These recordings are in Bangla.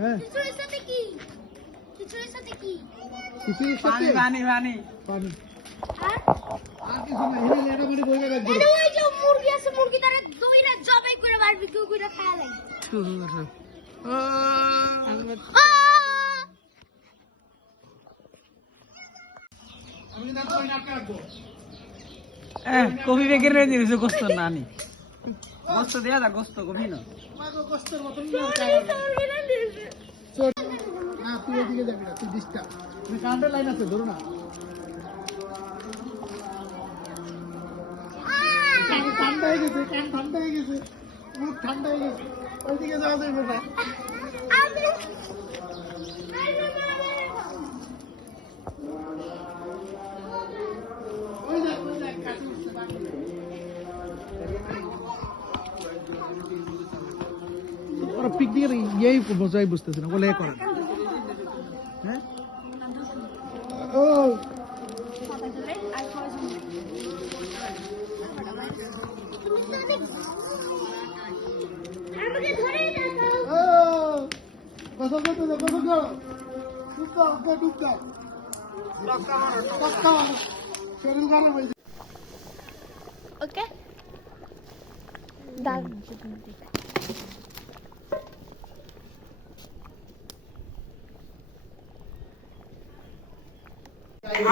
হ্যাঁ খিচুড়ির সাথে কি? খিচুড়ির সাথে কি? খিচুড়ির সাথে পানি পানি আর আর কিছু না এনে এটা মানে বইটা রাখবে এটা ওই যে মুরগি আছে, মুরগি তারা দইরা জবাই করে বারবিকিউ করে খাওয়া লাগে। আমি না তো না কাটবো কবি বেগের রে দিছে গোস্ত নানি গোস্ত দেয়া দা গোস্ত কবি না মাগো কষ্টের মতন না না তুই এদিকে যাবি না তুই ডিস্টার্ব তুই কারেন্টের লাইন আছে ধরো না ঠান্ডা হয়ে গেছে কান ঠান্ডা হয়ে গেছে মুখ ঠান্ডা হয়ে গেছে ওইদিকে যাওয়া যাবে না ওই দেখ কাছে উঠছে বাকি ওরা পিকনিকের ইয়েই বোঝাই বুঝতেছে না বলে করে হ্যাঁ ও আমাকে ধরে রাখো। ও কসম করতে দাও কসম করো ডুবকা শরীর খারাপ হয়েছে ওকে দাও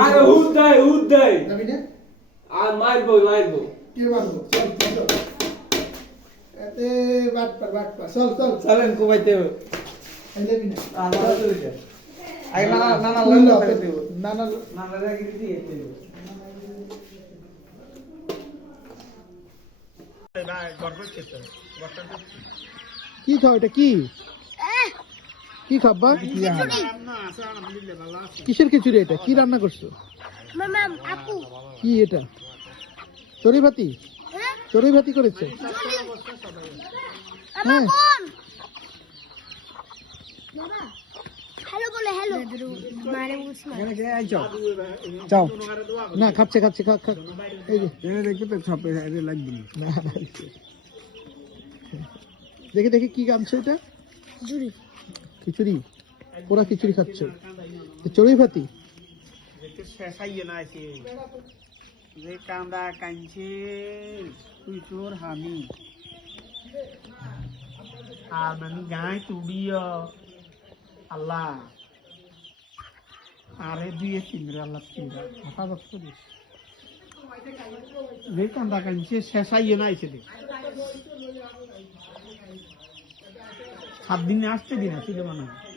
আরে উদ্দাই যাবি না আর মারবো কে মারবো চল চল এতে বাট পার চল চলেন কোবাইতে এই যাবি না আই না না না তুই লইলো লাও, ফেলে দেব না না না না লাগি দিয়ে দেব কি খাও এটা কি কি খাবা কিসের খিচুড়ি এটা কি রান্না করছো মামা আপু কি এটা চড়ুই ভাতি হ্যাঁ চড়ুই ভাতি করেছো আমার হ্যাঁ। বোন বাবা হ্যালো বলে হ্যালো মারে বুঝনা যাও না খাচ্ছে খা এই যে এনে দেখবে তো ছপে এর লাগবে না দেখি কি গামছো এটা জুড়ি খিচুড়ি ওরা খিচুড়ি খাচ্ছে চড়ুই ভাতি দেখতে শেষাইয়ে না আছে যে কান্দা কাঞ্চে তুই তোর হামি আর মানে গায় তুড়িও আল্লাহ আরে দিয়ে তিনরা আল্লাহ তিনরা কথা বস্তু দিস যে কান্দা কাঞ্চে শেষাইয়ে না আছে দেখ 7 দিনে আসতে দিন আসলে মনে হয়